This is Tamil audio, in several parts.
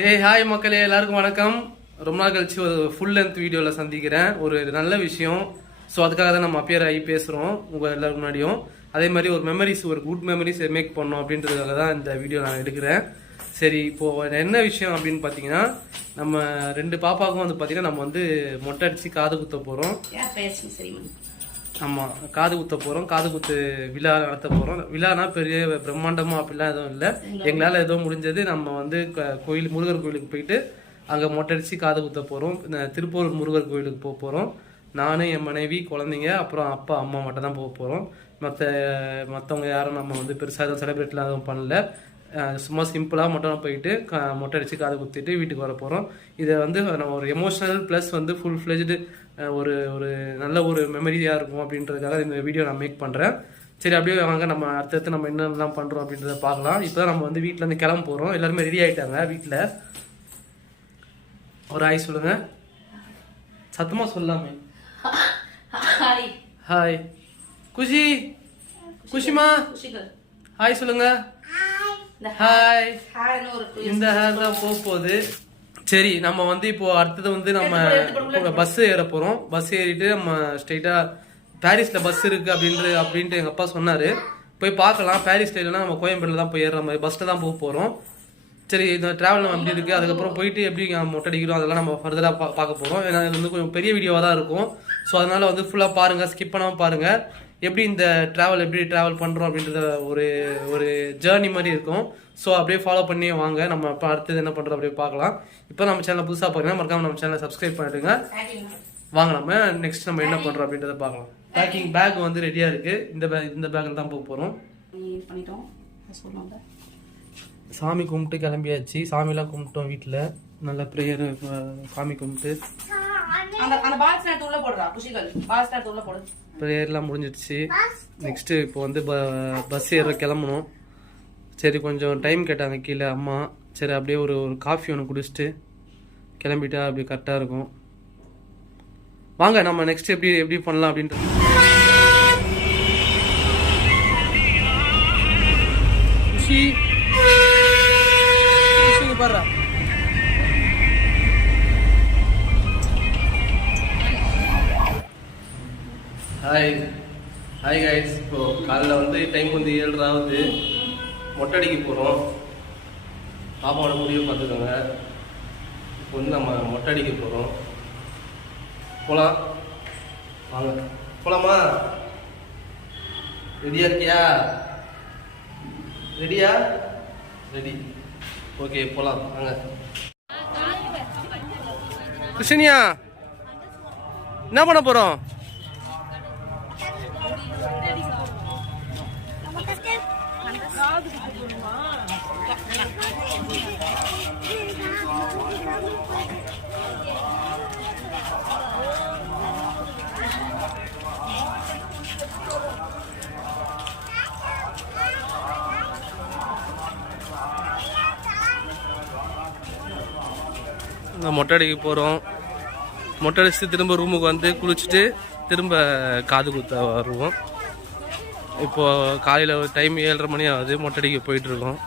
ஹாய் மக்களே, எல்லாருக்கும் வணக்கம். ரொம்ப நாள் கழிச்சு ஒரு ஃபுல் லென்த் வீடியோவில் சந்திக்கிறேன். ஒரு நல்ல விஷயம். ஸோ அதுக்காக தான் நம்ம அப்பியர் ஆகி பேசுகிறோம் உங்கள் எல்லாருக்கும் முன்னாடியும். அதே மாதிரி ஒரு மெமரிஸ், ஒரு குட் மெமரிஸ் மேக் பண்ணோம் அப்படின்றதுக்காக தான் இந்த வீடியோ நான் எடுக்கிறேன். சரி, இப்போது என்ன விஷயம் அப்படின்னு பார்த்தீங்கன்னா, நம்ம 2 பாப்பாவுக்கும் வந்து பார்த்தீங்கன்னா நம்ம வந்து மொட்டை அடித்து காது குத்த போகிறோம். ஆமாம், காது குத்த போகிறோம். காது குத்து விழா நடத்த போகிறோம். விழானா பெரிய பிரம்மாண்டமாக அப்படிலாம் எதுவும் இல்லை. எங்களால் ஏதோ முடிஞ்சது நம்ம வந்து கோயில், முருகர் கோயிலுக்கு போயிட்டு அங்கே மொட்டை அடித்து காது குத்த போகிறோம். திருப்பூர் முருகர் கோயிலுக்கு போக போகிறோம். நானும் என் மனைவி, குழந்தைங்க, அப்புறம் அப்பா அம்மா மட்டும் தான் போக போகிறோம். மற்றவங்க யாரும் நம்ம வந்து பெருசாக எதுவும் செலிப்ரேட்லாம் எதுவும் பண்ணல. சும்மா சிம்பிளாக மட்டும் போயிட்டு மொட்டை அடித்து காது குத்திட்டு வீட்டுக்கு வர போகிறோம். இதை வந்து நம்ம ஒரு எமோஷ்னல் ப்ளஸ் வந்து ஃபுல் ஃப்ளெஜ்டு ஒரு ஒரு நல்ல ஒரு மெமரியாக இருக்கும் அப்படின்றதுக்காக இந்த வீடியோ நான் மேக் பண்ணுறேன். சரி, அப்படியே வாங்க நம்ம அடுத்தடுத்து நம்ம என்னென்னலாம் பண்ணுறோம் அப்படின்றத பார்க்கலாம். இப்போ தான் நம்ம வந்து வீட்டிலேருந்து கிளம்ப போகிறோம். எல்லாருமே ரெடி ஆகிட்டாங்க. வீட்டில் ஒரு ஹாய் சொல்லுங்கள். சத்தமாக சொல்லாமே. ஹாய் குஷி, குஷிமா ஹாய் சொல்லுங்க. ஹாய். இந்த ஹேர் தான் போகுது. சரி, நம்ம வந்து இப்போ அடுத்தது வந்து நம்ம பஸ் ஏற போறோம். பஸ் ஏறிட்டு நம்ம ஸ்ட்ரெயிட்டா பாரிஸ்ல பஸ் இருக்கு அப்படின்ட்டு எங்க அப்பா சொன்னாரு. போய் பார்க்கலாம். பாரிஸ்ல இல்லைன்னா நம்ம கோயம்பேடுல தான் போய் ஏறுற மாதிரி பஸ்ல தான் போக போறோம். சரி, இந்த டிராவல் நம்ம எப்படி இருக்கு, அதுக்கப்புறம் போயிட்டு எப்படி மொட்டை அடிக்கிறோம் அதெல்லாம் நம்ம ஃபர்தரா பார்க்க போறோம். ஏன்னா இது வந்து கொஞ்சம் பெரிய வீடியோவா தான் இருக்கும். ஸோ அதனால வந்து ஃபுல்லா பாருங்க, ஸ்கிப் பண்ணாம பாருங்க. எப்படி இந்த எப்படி ட்ராவல் பண்ணுறோம் அப்படின்றத ஒரு ஜேர்னி மாதிரி இருக்கும். ஸோ அப்படியே ஃபாலோ பண்ணி வாங்க. நம்ம இப்போ அடுத்தது என்ன பண்ணுறோம் அப்படியே பார்க்கலாம். இப்போ நம்ம சேனல் புதுசாக பாருங்க, மறக்காம நம்ம சேனலை சப்ஸ்கிரைப் பண்ணிடுங்க. வாங்க நம்ம நெக்ஸ்ட் நம்ம என்ன பண்ணுறோம் அப்படின்றத பார்க்கலாம். பேக்கிங் பேக் வந்து ரெடியாக இருக்குது. இந்த பேக்கில் தான் போக போகிறோம். சாமி கும்பிட்டு கிளம்பியாச்சு. சாமிலாம் கும்பிட்டோம் வீட்டில். நல்ல ப்ரேயர் சாமி கும்பிட்டு ப்ரேயர்லாம் முடிஞ்சிடுச்சு. நெக்ஸ்ட்டு இப்போ வந்து பஸ் ஏற கிளம்பணும். சரி, கொஞ்சம் டைம் கேட்டாங்க கீழே அம்மா. சரி, அப்படியே ஒரு காஃபி ஒன்று குடிச்சிட்டு கிளம்பிட்டா அப்படி கரெக்டாக இருக்கும். வாங்க நம்ம நெக்ஸ்ட் எப்படி பண்ணலாம் அப்படின்றது. குஷி பாரு. Hi guys. இப்போ காலையில் வந்து டைம் வந்து 7:30 ஆகுது. மொட்டை அடிக்க போகிறோம். பாப்பாவோட முடிவு பார்த்துக்கோங்க. இப்போ வந்து நம்ம மொட்டை அடிக்க போகிறோம். போகலாம் வாங்க. போகலாமா? ரெடியா இருக்கியா? ரெடியா? ரெடி. ஓகே, போகலாம் வாங்க. கிருஷ்ணியா, என்ன பண்ண போகிறோம்? மொட்டை அடிக்க போகிறோம். மொட்டை அடிச்சுட்டு திரும்ப ரூமுக்கு வந்து குளிச்சுட்டு திரும்ப காது குத்த வருவோம். இப்போது காலையில் டைம் 7:30 மணி ஆகுது. மொட்டை அடிக்க போயிட்டுருக்கோம்.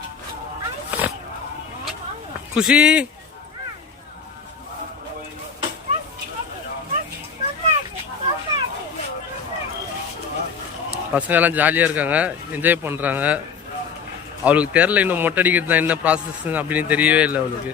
குஷி, பசங்கெல்லாம் ஜாலியாக இருக்காங்க, என்ஜாய் பண்ணுறாங்க. அவளுக்கு தெரில இன்னும் மொட்டை அடிக்கிறது தான் என்ன ப்ராசஸ் அப்படின்னு தெரியவே இல்லை அவளுக்கு.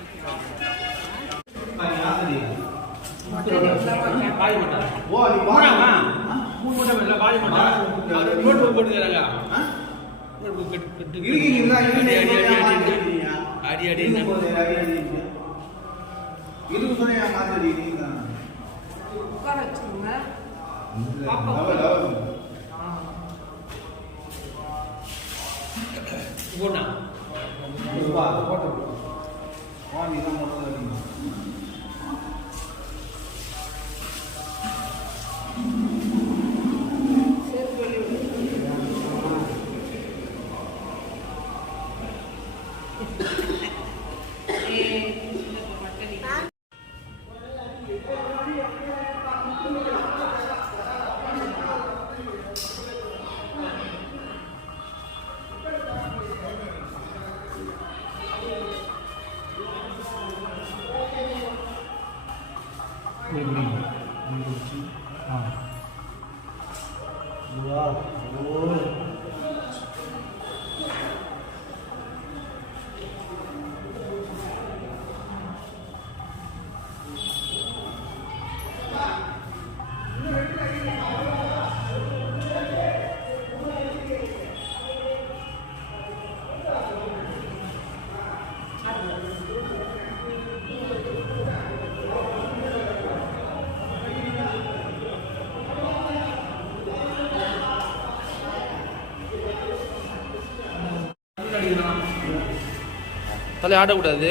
தலை ஆடக்கூடாது.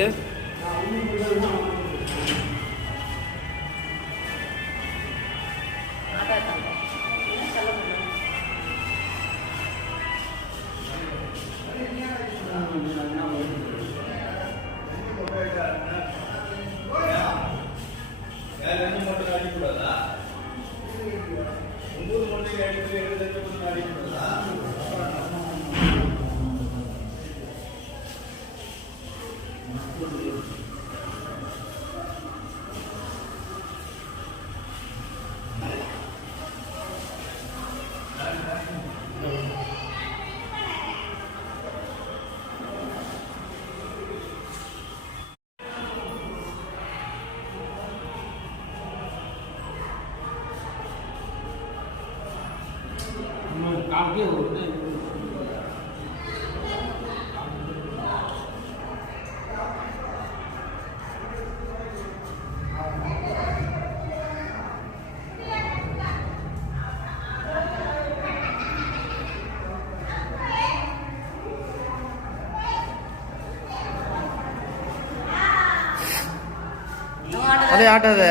அதே ஆட்டாத.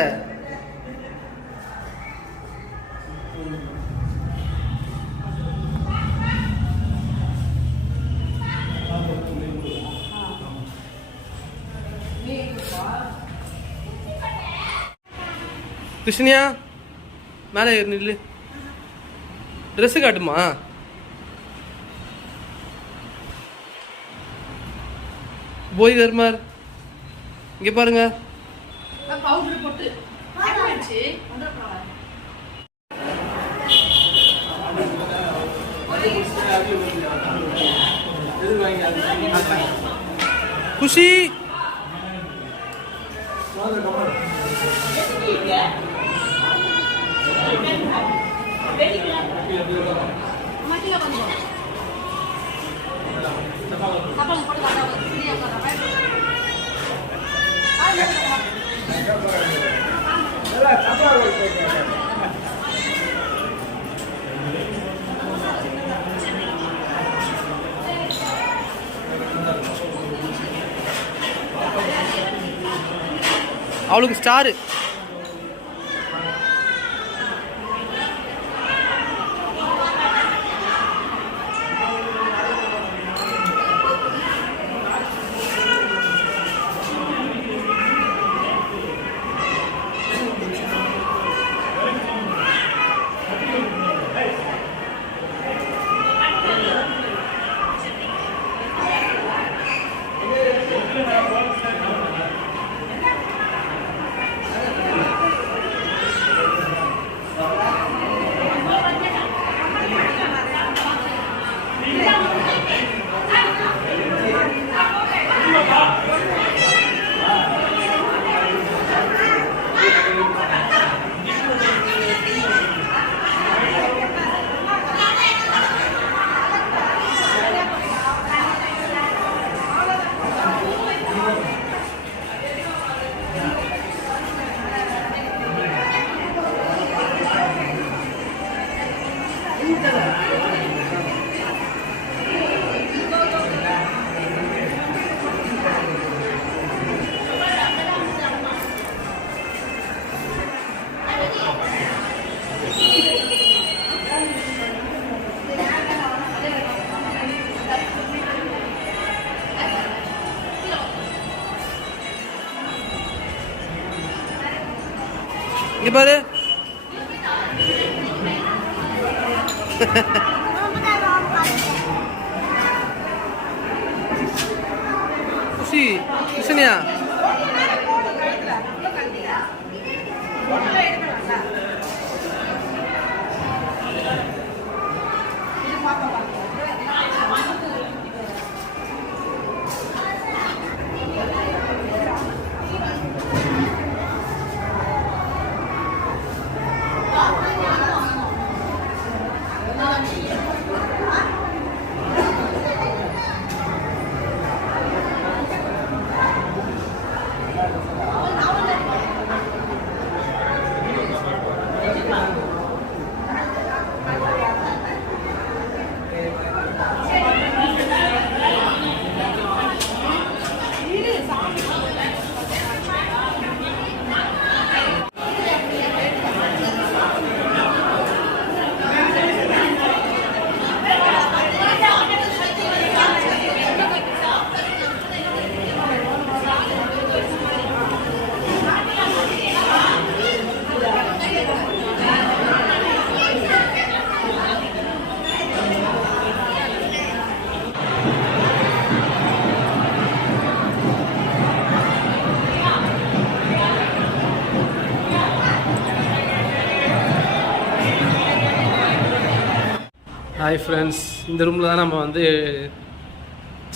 கிருஷ்ணியா மேலே நில்லு. ட்ரெஸ்ஸு காட்டுமா? போய் தர்மார் இங்கே பாருங்க. பவுடர் போட்டு குஷி அவளுக்கு ஸ்டாரு. இங்க பாரு. குஷி கிருஷ்ணியா ஹாய் ஃப்ரெண்ட்ஸ், இந்த ரூமில் தான் நம்ம வந்து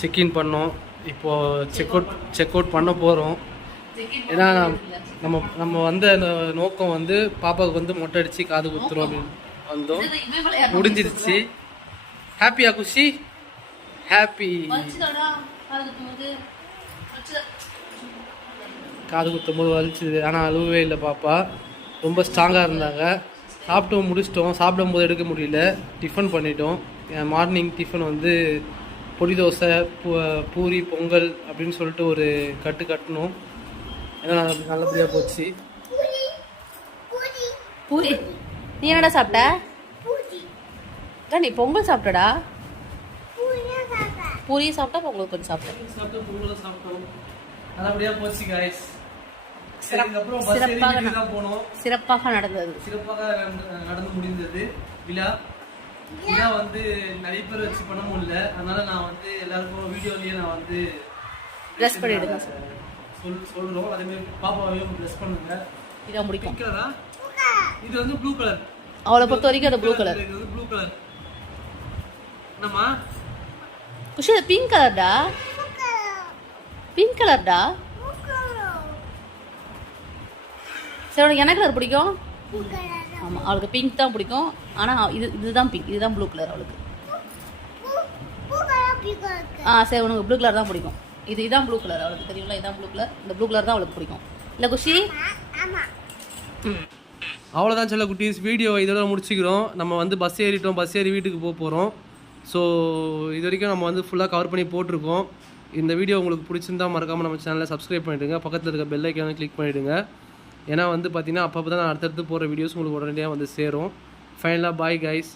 செக்இன் பண்ணோம். இப்போது செக் அவுட் பண்ண போகிறோம். ஏன்னா நம்ம வந்த அந்த நோக்கம் வந்து பாப்பாவுக்கு வந்து மொட்டை அடித்து காது குத்துறோம் அப்படின்னு வந்தோம். முடிஞ்சிருச்சு. ஹாப்பியா குஷி? ஹாப்பி. காது குத்தும் போது வலிச்சுது, ஆனால் அழுவவே இல்லை பாப்பா. ரொம்ப ஸ்ட்ராங்காக இருந்தாங்க. சாப்பிட்டோம், முடிச்சிட்டோம். சாப்பிடும்போது எடுக்க முடியல. டிஃபன் பண்ணிட்டோம். மார்னிங் டிஃபன் வந்து பொடி தோசை, பூரி, பொங்கல் அப்படின்னு சொல்லிட்டு ஒரு கட்டணும். ஏன்னா நல்லபடியாக போச்சு. பூரி நீ என்னடா சாப்பிட்ட? நீ பொங்கல் சாப்பிட்டடா. பூரி சாப்பிட்டா பொங்கல் கொஞ்சம் சாப்பிட்டேன். பொங்கல் சாப்பிட்டோம். நல்லபடியாக போச்சு கைஸ். சிறப்பாக நடந்தது. நடந்து முடிந்தது விழா. விழா வந்து நிறைய பேர் வச்சு பண்ண முடியல. அதனால நான் வந்து எல்லாருக்கும் வீடியோலயே நான் வந்து ட்ரெஸ் பண்ணிடுங்க சொல்றோம். அதே மாதிரி பாப்பாவையும் ட்ரெஸ் பண்ணுங்க. இதான் முடிக்கும். இது வந்து ப்ளூ கலர். அவளை பொறுத்த வரைக்கும் அது ப்ளூ கலர். இது வந்து ப்ளூ கலர். என்னம்மா குஷி? அது பிங்க் கலர்டா. பிங்க் கலர்டா. சரி, உனக்கு என்ன கலர் பிடிக்கும்? ஆமாம், அவளுக்கு பிங்க் தான் பிடிக்கும். ஆனால் இதுதான் பிங்க், இதுதான் ப்ளூ கலர் அவளுக்கு. சரி, உனக்கு ப்ளூ கலர் தான் பிடிக்கும். இதுதான் ப்ளூ கலர் அவளுக்கு தெரியுங்களா? இதுதான் ப்ளூ கலர். இந்த ப்ளூ கலர் தான் அவளுக்கு பிடிக்கும். இல்லை குஷி? அவ்வளோதான் சொல்ல குட்டீஸ். வீடியோ இதோட முடிச்சுக்கிறோம். நம்ம வந்து பஸ் ஏறிட்டோம். பஸ் ஏறி வீட்டுக்கு போகிறோம். ஸோ இது வரைக்கும் நம்ம வந்து ஃபுல்லாக கவர் பண்ணி போட்டிருக்கோம். இந்த வீடியோ உங்களுக்கு பிடிச்சிருந்தா மறக்காமல் நம்ம சேனலை சப்ஸ்கிரைப் பண்ணிவிடுங்க. பக்கத்தில் இருக்க பெல் ஐக்கானை கிளிக் பண்ணிவிடுங்க. ஏன்னா வந்து பார்த்தீங்கன்னா அப்போ தான் நான் அடுத்தடுத்து போகிற வீடியோஸ் உங்களுக்கு உடனடியாக வந்து சேரும். ஃபைனலாக பாய் கைஸ்.